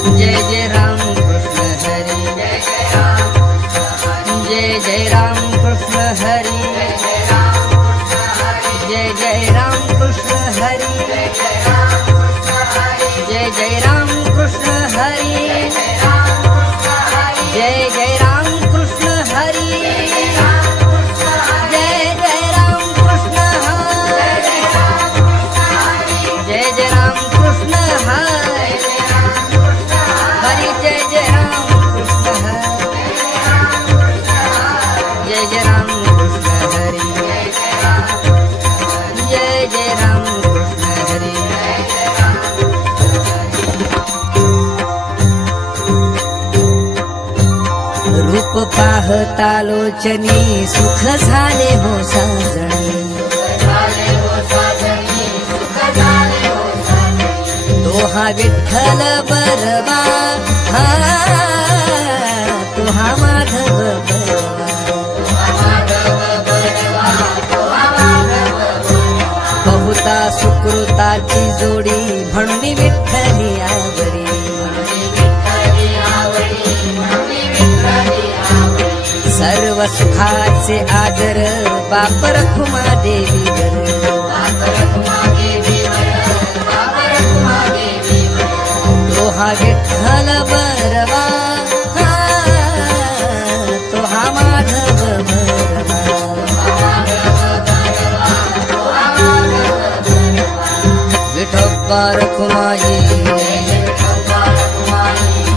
जय जय राम कृष्ण हरी, जय जय राम कृष्ण हरी, जय जय राम कृष्ण हरी, जय जय राम कृष्ण हरी, जय जय राम कृष्ण हरी, जय जय राम कृष्ण हरी, जय जय राम कृष्ण हरी, हरि जय जय राम कृष्ण हरी, जय जय राम कृष्ण हरी, जय जय राम कृष्ण हरी। रूप पाहता लोचनी सुख झाले हो साजणी, तो हा विठ्ठल बरवा, हा तो हा माधव बरवा, बहुता सुकृताची जोडी म्हणून विठ्ठली आवडी, सर्व सुखाचे आदर बाप रखुमा देवी वर, तो हा विठ्ठल बरवा, हा तो हा माधव बरवा, विठोबा रखुमाई,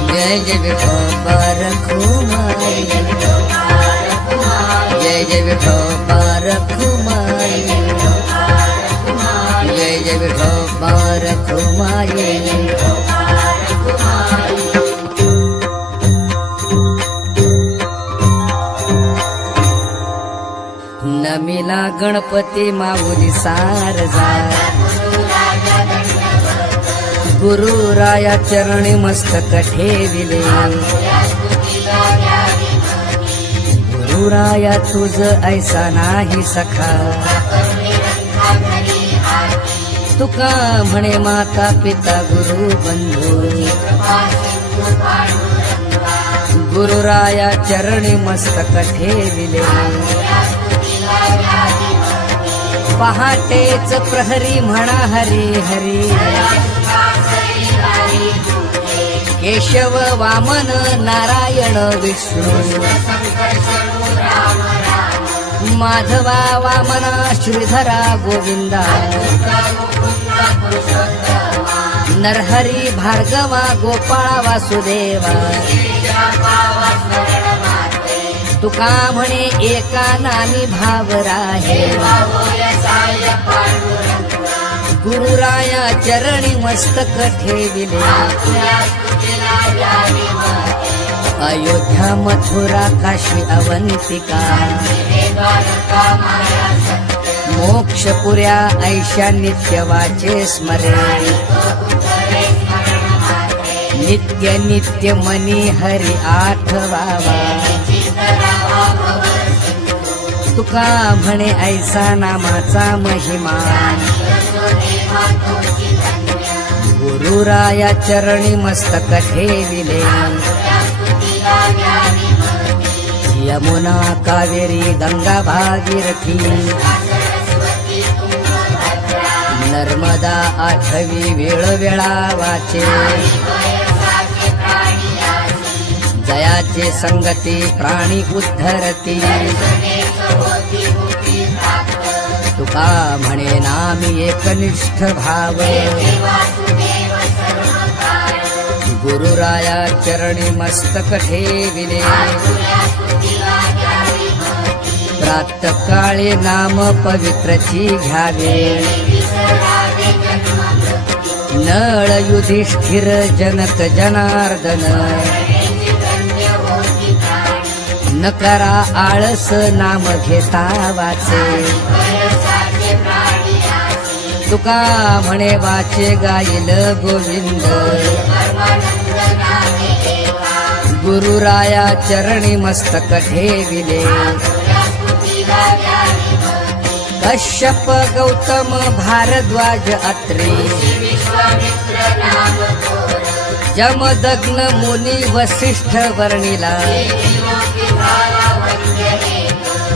जय जय विठोबा रखुमाई, जय जय विठोबा रखुमाई, जय जय विठोबा रखुमाई। नमिला गणपती माऊली सारजा, गुरुराया चरणी मस्तक ठेविले, गुरुराया तुझ ऐसा नाही सखा, तुका म्हणे माता पिता गुरु बंधू, गुरुराया चरणी मस्तक ठेविले, पहाटेच प्रहरी म्हणा हरी हरी, केशव वामन नारायण विष्णू, माधवा वामना श्रीधरा गोविंदा, नरहरी भार्गवा गोपाळा वासुदेवा, तुका म्हणे एका नामी भाव राहे, गुरुराया चरणी मस्तक ठेविले, अयोध्या मथुरा काशी अवंतिका, मोक्षपुऱ्या ऐशा नित्य वाचे स्मरे, नित्य नित्य मनी हरी आठवावा, तुका म्हणे ऐसा नामाचा महिमा, गुरुराया चरणी मस्तक ठेविले, यमुना कावेरी गंगा भागीरथी, नर्मदा आठवी वेळोवेळा वाचे, जयाचे संगती प्राणी उद्धरती, तुका म्हणे नामी एकनिष्ठ भाव, गुरुराया चरणी मस्तक ठेविले, प्रातःकाळी नाम पवित्रची घ्यावे, नळ युधिष्ठिर जनक जनार्दन, न करा आळस नाम घेता वाचे, तुका म्हणे वाचे गाईल गोविंद, गुरुराया चरणी मस्तक ठेविले, कश्यप गौतम भारद्वाज अत्रे, जमदग्न मुनी वसिष्ठ वर्णिला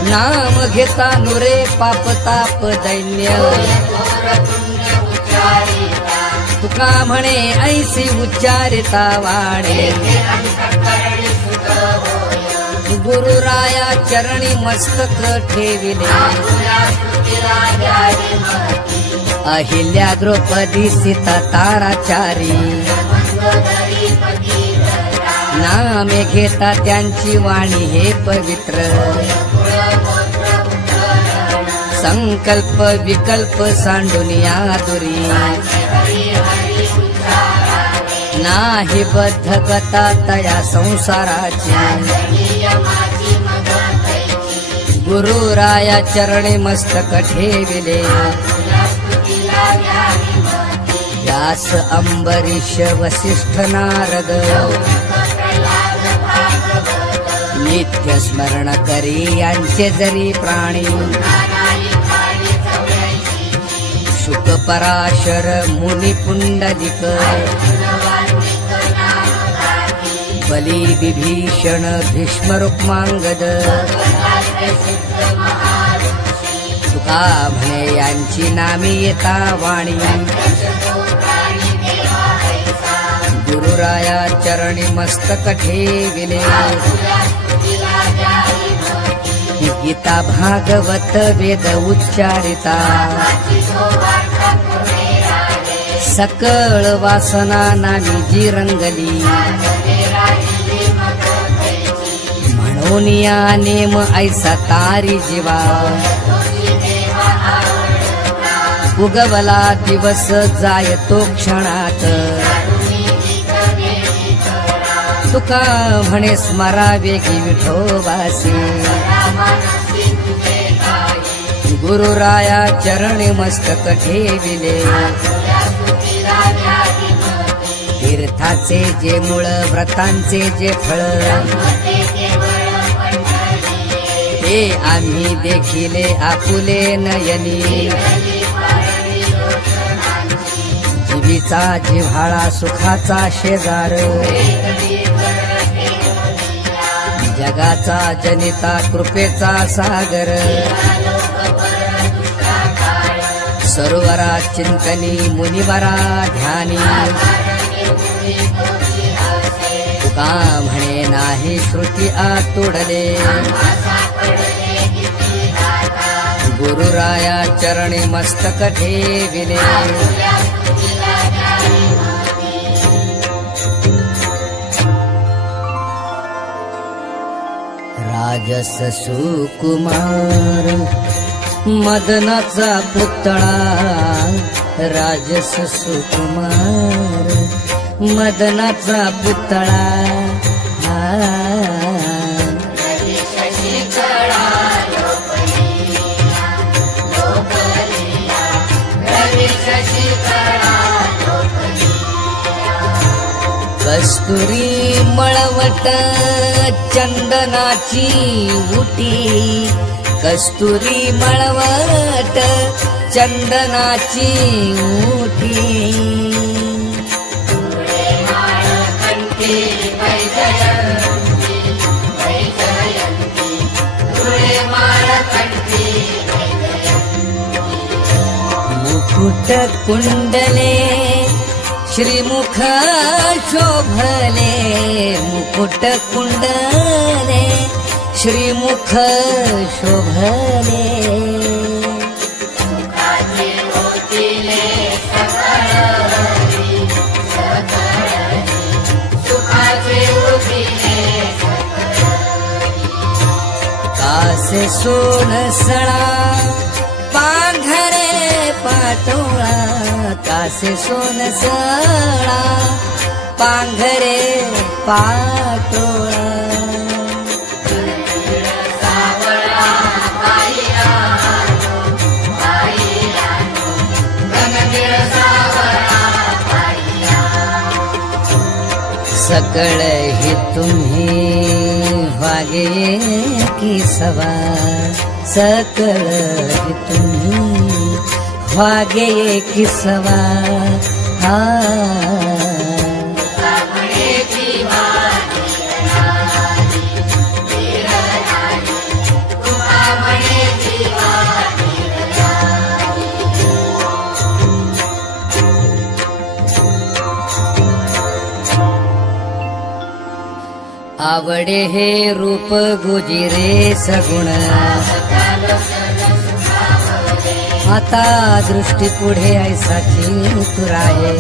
नाम घेता नुरे पाप ताप दैन्य तुका म्हणे ऐसी उच्चारिता वाणे गुरुराया चरणी मस्तक ठेविले अहिल्या द्रौपदी सीता ताराचारी नामे घेता त्यांची वाणी हे पवित्र संकल्प विकल्प सांडून यादुरी नाही बद्धकता तया संसाराची गुरुराया चरणी मस्तक ठेविले व्यास अंबरीश वसिष्ठ नारद नित्य स्मरण करी यांचे जरी प्राणी शुक पराशर मुनी पुंडलिक बली विभीषण भीष्म रुक्मांगद तुका म्हणे यांची नामे येता वाणी गुरुराया चरणी मस्तक ठेविले गीता भागवत वेद उच्चारिता सकळ वासना नामी जी रंगली म्हणून या नेम ऐसा तारी जीवा उगवला दिवस जाय तो क्षणात तुका म्हणे स्मरावे की विठोबासी गुरुराया चरणी मस्तक ठेविले तीर्थाचे जे मूळ व्रतांचे जे फळ हे आम्ही देखिले आपुले नयनी जीवीचा जिव्हाळा सुखाचा शेजार जगाचा जनिता कृपेचा सागर सरोवरा चिंतनी मुनिवरा ध्यानी तुका म्हणे नाही श्रुती आतुडले गुरुराया चरणी मस्तक ठेविले राजस सुकुमार मदनाचा पुतळा राजस सुकुमार मदनाचा पुतळा कस्तुरी मळवट चंदनाची उटी कस्तुरी मळवट चंदनाची उटी मुकुट कुंडले श्रीमुख शोभले मुकुट कुंडले श्रीमुख शोभले कासे सोन सळा पांघरे पाटोळा कासे सोन सळा पांघरे पाटोळा सकळ हे तुम्ही वागे की सवार सकळ हे तुम्ही वागे की सवार आवडे हे रूप गुजिरे सगुण आता दृष्टी पुढे ऐसाची तुराये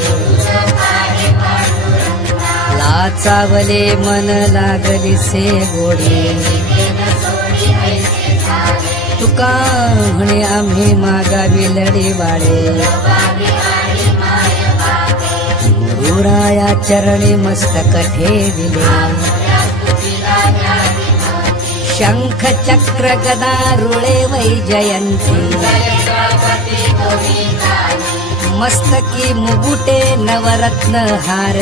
लाचावले मन लागलीसे गोडी तुका म्हणे आम्ही मागावी लढी वाडे गुरुराया चरणी मस्तक ठेविले शंख चक्र गदा रुळे वैजयंती मस्तकी मुकुटे नवरत्न हार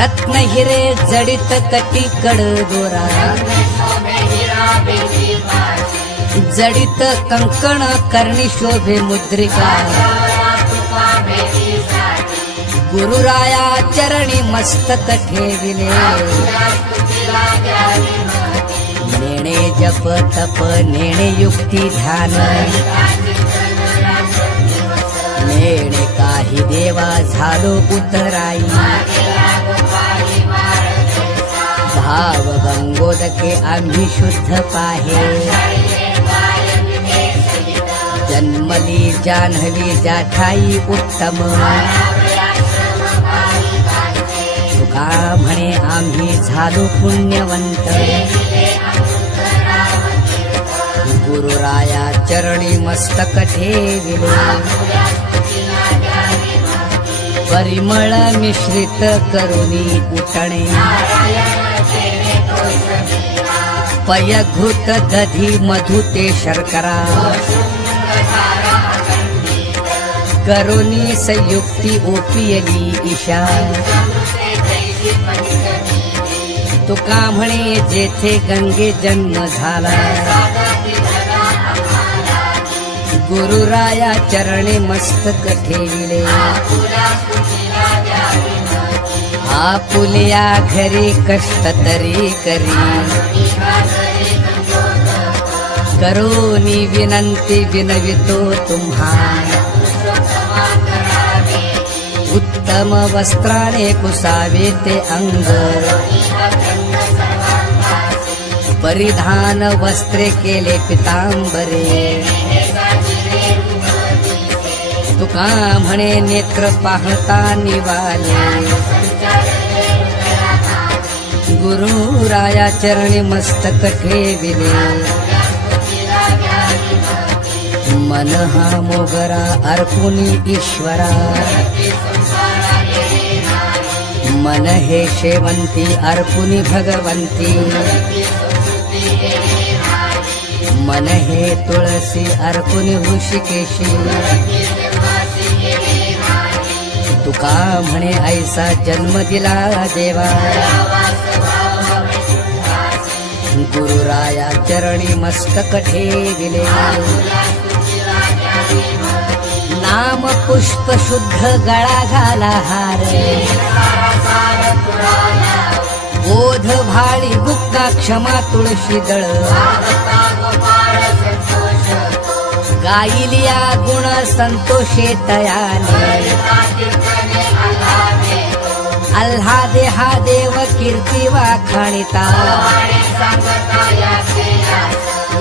रत्न हिरे जडित कटी कड दोरा जडित कंकण कर्णी शोभे मुद्रिका गुरुराया चरणी मस्तक ठेविले नेणे जप तप नेणे युक्ती ध्यान नेणे काही देवा झालो उतराई भाव गंगोदके आम्ही शुद्ध पाहे जन्मली जान्हवी जाठाई उत्तम तुका म्हणे आम्ही झालो पुण्यवंत गुरुराया चरणी मस्तक ठेविले परिमळ मिश्रित करुणी उठणे पयघृत दधी मधु ते शर्करा करुणी संयुक्ती ओपियली ईशा तुका म्हणे जेथे गंगे जन्म झाला गुरुराया चरणी मस्तक ठेविले आपुल्या घरी कष्ट तरी करी करोनी विनंती विनवितो तुम्हा उत्तम वस्त्राने पुसावे ते अंग परिधान वस्त्रे केले पितांबरे तुका म्हणे नेत्र पाहता निवाले गुरुराया चरणी मस्तक ठेविले मन हा मोगरा अर्पुनी ईश्वरा मन हे शेवंती अर्पुनी भगवंती मन हे तुळसी अर्पुनी ऋषिकेशी तुका म्हणे ऐसा जन्म दिला देवा गुरुराया चरणी मस्तक ठेविले नाम पुष्प शुद्ध गळा घाला हार बोध भाळी बुक्का क्षमा तुळशी दळ गायिलिया गुण संतोषे तयाने आल्हादे हा देव कीर्ती वाखाणिता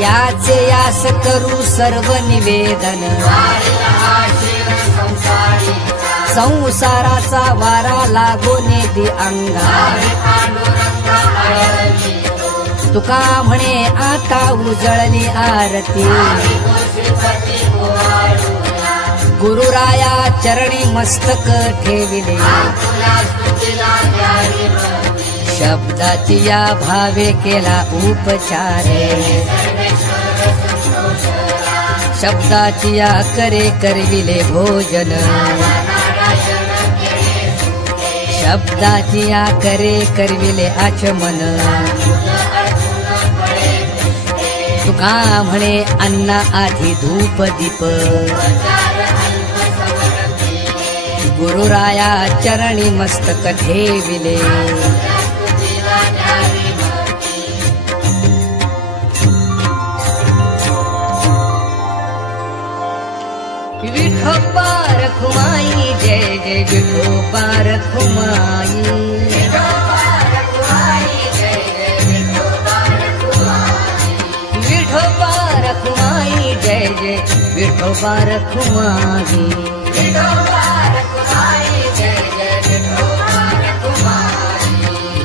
याचे यास करू सर्व निवेदन संसाराचा वारा लागो नेदी अंगा तुका म्हणे आता उजळली आरती गुरुराया चरणी मस्तक ठेविले शब्दाची या भावे केला उपचारे शब्दाची या करे करविले भोजन शब्दाची या करे करविले आचमन तुका म्हणे अन्ना आधी धूप दीप गुरुराया चरणी मस्तक ठेविले विठोबा रखुमाई जय जय विठोबा रखुमाई विठोबा रखुमाई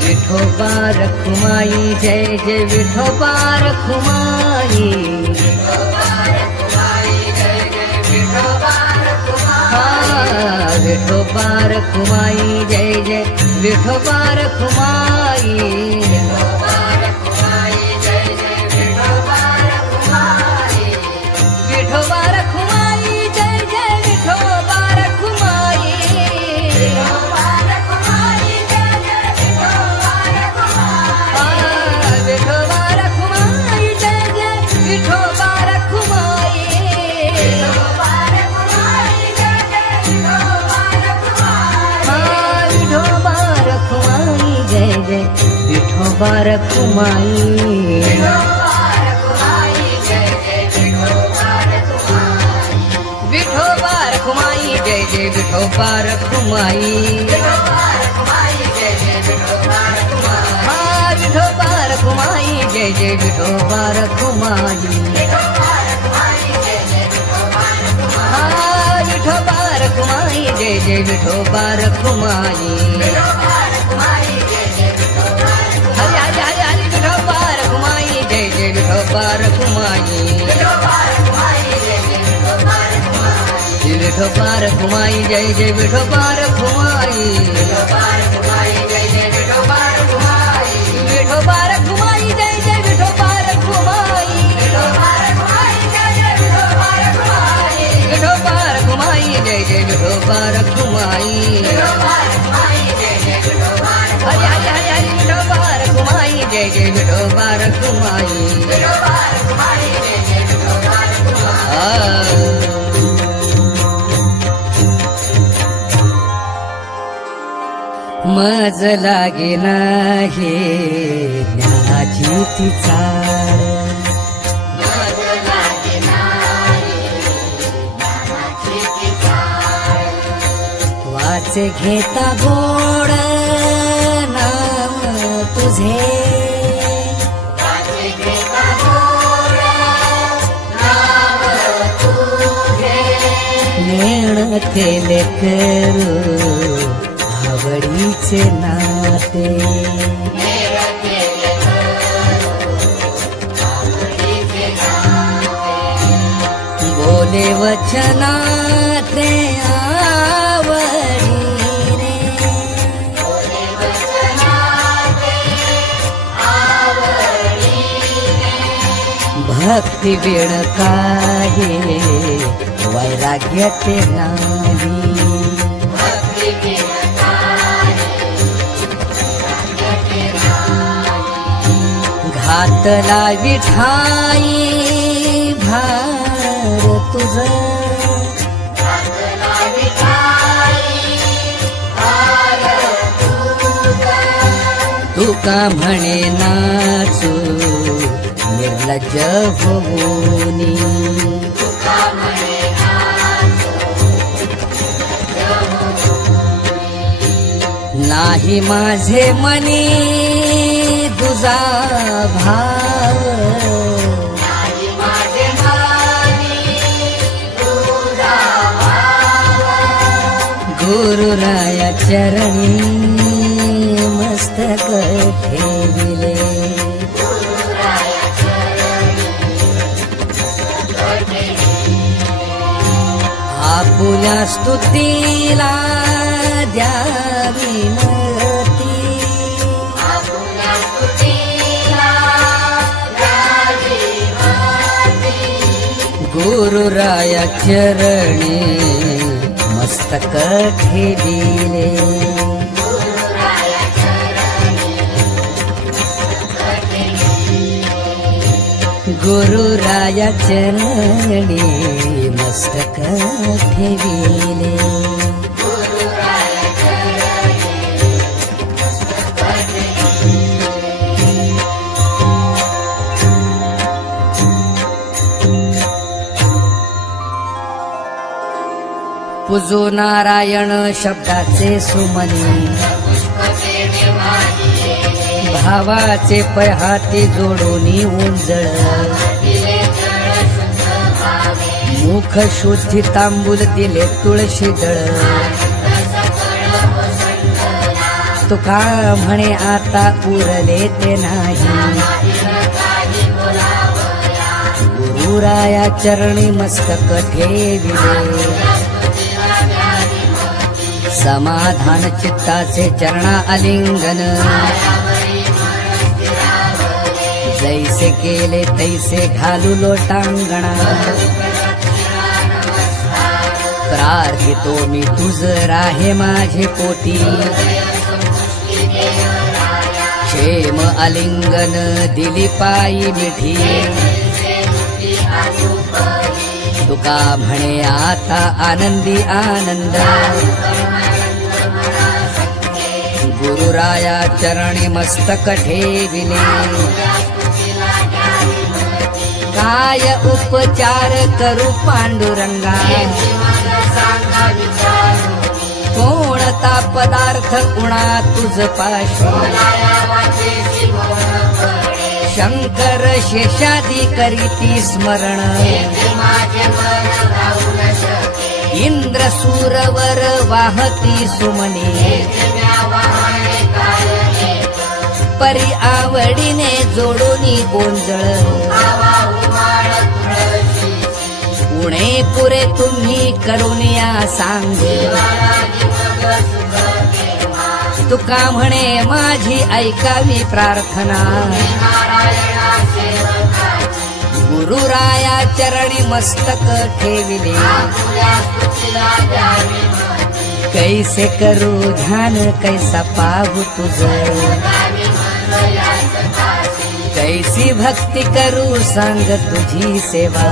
विठोबा रखुमाई जय जय विठोबा रखुमाई विठोबा रखुमाई जय जय विठोबा रखुमाई विठोबा रखुमाई जय जय विठोबा रखुमाई विठोबा रखुमाई जय जय विठोबा रखुमाई विठोबा रखुमाई जय जय विठोबा रखुमाई विठोबा रखुमाई जय जय विठोबा रखुमाई विठोबा रखुमाई जय जय विठोबा रखुमाई विठोबा रखुमाई जय जय विठोबा रखुमाई हरि हरि हरि हरि विठोबा रखुमाई जय जय विठोबा रखुमाई विठोबा रखुमाई जय जय विठोबा रखुमाई विठोबा रखुमाई जय जय विठोबा रखुमाई विठोबा रखुमाई जय जय विठोबा रखुमाई हरि हरि हरि हरि विठोबा रखुमाई जय जय विठोबा रखुमाई मज लागे नाही ज्ञानाची ती चाळ वाचे घेता गोड नाम तुझे नेण केले करू आवडीचे नाते बोले वचनाते आवडीने भक्ती वेळ काही वैराग्य ते नाही घातला विठाई भार तुझ तुका म्हणे नाचू निर्लज्ज होऊनी नाही माझे मनी तुझा भाव गुरुराया चरणी मस्तक ठेविले आपुल्या स्तुतीला द्यावी मती गुरुराया चरणी मस्तक ठेविले गुरुराया चरणी मस्तक ठेविले पूजो नारायण शब्दाचे सुमनी भावाचे पहाती जोडूनी उंजळ मुख शुद्धी तांबूल दिले तुळशी दळ तुका म्हणे आता उरले ते नाही गुरुराया चरणी मस्तक ठेविले समाधान चित्ताचे चरणा आलिंगन जैसे केले तैसे घालू लोटांगणा प्रार्थितो मी तुझ राहे माझे पोटी क्षेम आलिंगन दिली पायी मिठी तुका म्हणे आता आनंदी आनंद गुरुराया चरणी मस्तक ठेविले काय उपचार करू पांडुरंगा कोणता पदार्थ उणा तुझ पाशी शंकर शेषादी करीती स्मरण इंद्र सूरवर वाहती सुमने परी आवडीने जोडोनी गोंजळ उणे पुरे तुम्ही करुनिया सांगे तुका म्हणे माझी ऐकावी प्रार्थना गुरुराया चरणी मस्तक ठेविले कैसे करू ध्यान कैसा पाहू तुझ कैसी भक्ती करू सांग तुझी सेवा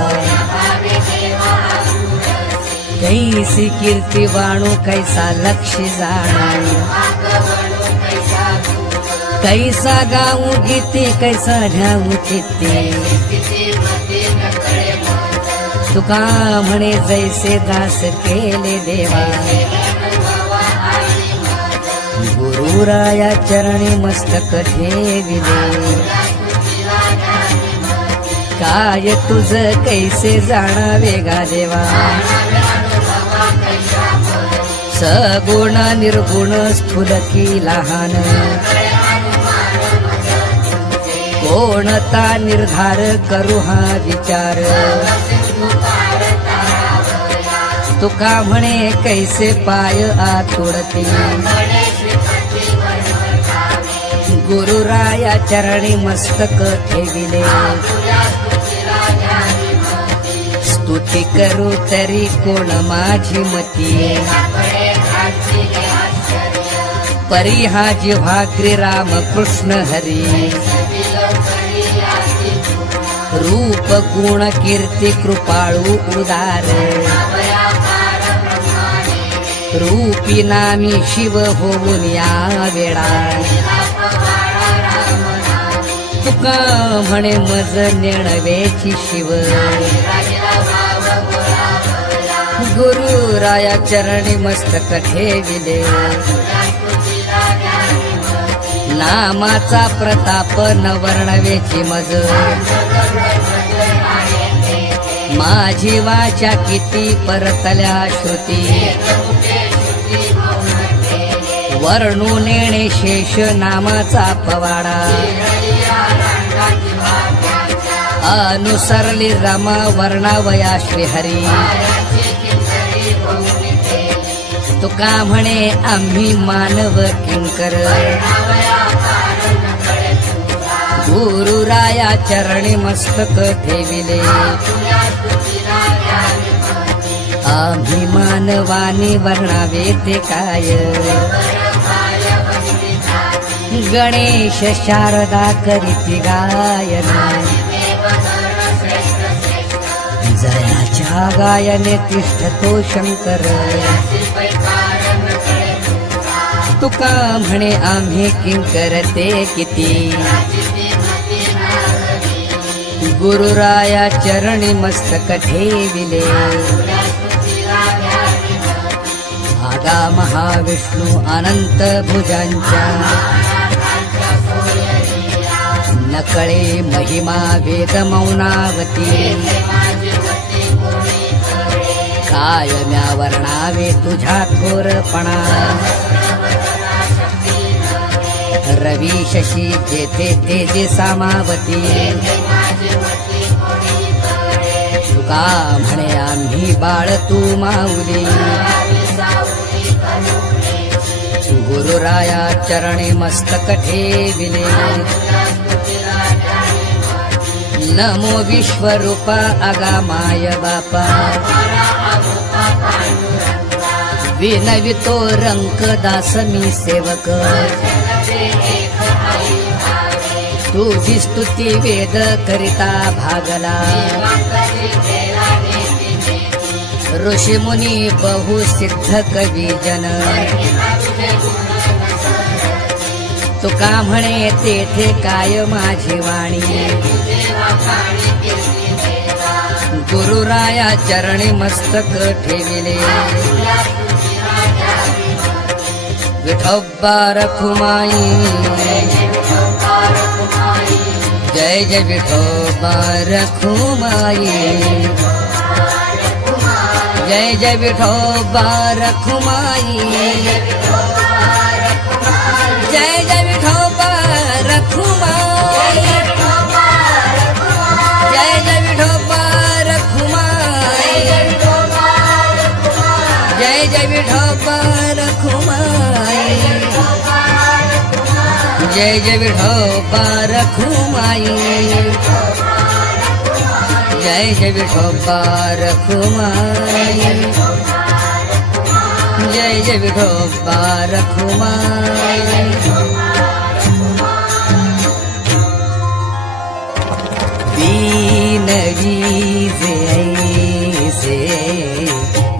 कैसी कीर्ती वाणू कैसा लक्ष जाणू कैसा गाऊ गीते कैसा ध्याऊ चित्ते तुका म्हणे जैसे दास केले देवा गुरुराया चरणी मस्तक ठेविले काय तुझ कैसे जाणावे गा देवा सगुण निर्गुण स्फुलकी लहान कोणता निर्धार करू हा विचार तुका म्हणे कैसे पाय आतुडते गुरुराया चरणी मस्तक ठेविले स्तुती करू तरी कोण माझी मती परी हा जिव्हाग्री राम कृष्ण हरी रूप गुण कीर्ती कृपाळू उदार रूपी नामी शिव होऊन या वेळा तुका म्हणे मज नेणवेची शिव गुरुराया चरणी मस्तक ठेविले नामाचा प्रताप न वर्णवेची मज माझी वाचा किती परतल्या श्रुती वर्णू नेणे शेष नामाचा पवाडा अनुसरली रमा वर्णावया श्रीहरी तुका म्हणे आम्ही मानव किंकर गुरुराया चरणी मस्तक ठेविले आम्ही मानवानी वर्णावे ते काय गणेश शारदा करीती गायन जयाच्या गायने तिष्ठतो शंकर तुका म्हणे आम्ही किंकर ते किती गुरुराया चरणी मस्तक ठेविले आगा महाविष्णू अनंत भुजांच्या नकळे महिमा वेद मौनावती काय म्या वर्णावे तुझ्या थोरपणा रवी शशी जेथे तेजे सामावती तुका म्हणे आम्ही बाळ तू माऊली गुरुराया चरणी मस्तक ठेविले नमो विश्वरूपा आगामाय बापा विनवितो रंक दास मी सेवक तुझी स्तुती वेद करिता भागला ऋषी मुनी बहु सिद्ध कवी जन तुका म्हणे तेथे काय माझी वाणी गुरुराया चरणी मस्तक ठेविले विठोबा रखुमाई जय जय विठोबा रखुमाई जय जय विठोबा रखुमाई जय जय विठोबा रखुमाई जय जय विठोबा रखुमाई जय जय विठोबा रखुमाई जय जय विठोबा रखुमाई जय जय विठोबा रखुमाई जय जय विठोबा रखुमाई दीनवी जे ऐसे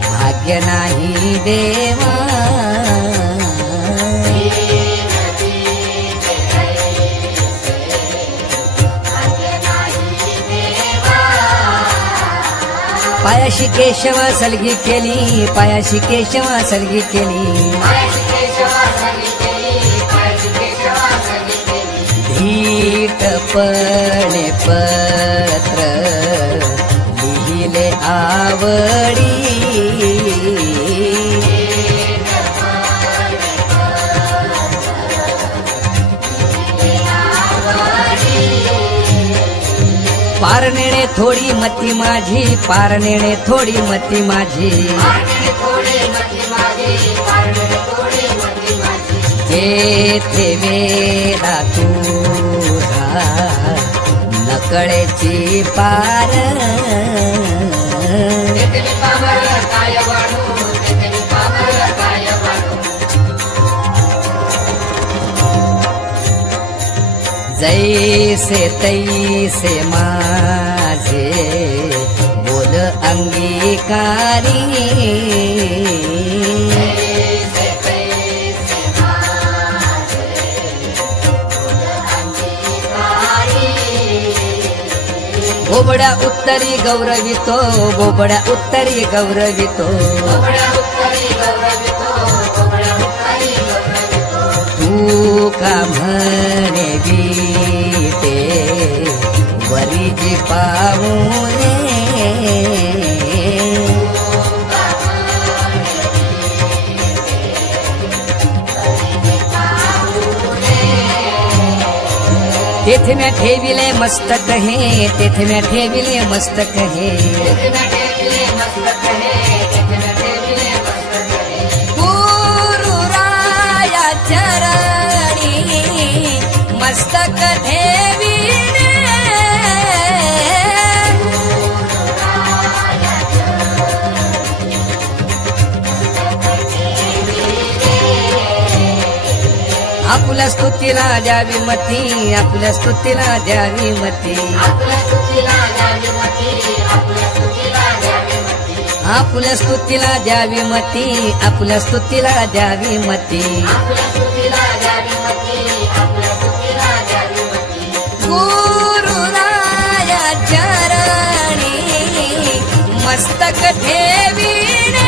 भाग्य नाही देवा पायाशी केशवा सलगी केली पायाशी केशवा सलगी केली धीटपणे पत्र लिहिले आवडी पार नेणे थोडी मती माझी पार नेणे थोडी मती माझी जेथे वेदा तुझा नकळेची पार जैसे तैसे माझे बोल अंगीकारी बोबड्या उत्तरी गौरवितो बोबड्या उत्तरी गौरवितो तू का म्हणे बीते वरीजी पाहुणे तेथे म्या ठेविले मस्तक हे तेथे म्या ठेविले मस्तक हे गुरुराया चरणी मस्तक ठेविले आपल्या स्तुतीला द्यावी मती आपल्या स्तुतीला द्यावी मती आपल्या स्तुतीला द्यावी मती आपल्या स्तुतीला द्यावी मती गुरुराया चरणी मस्तक ठेविणे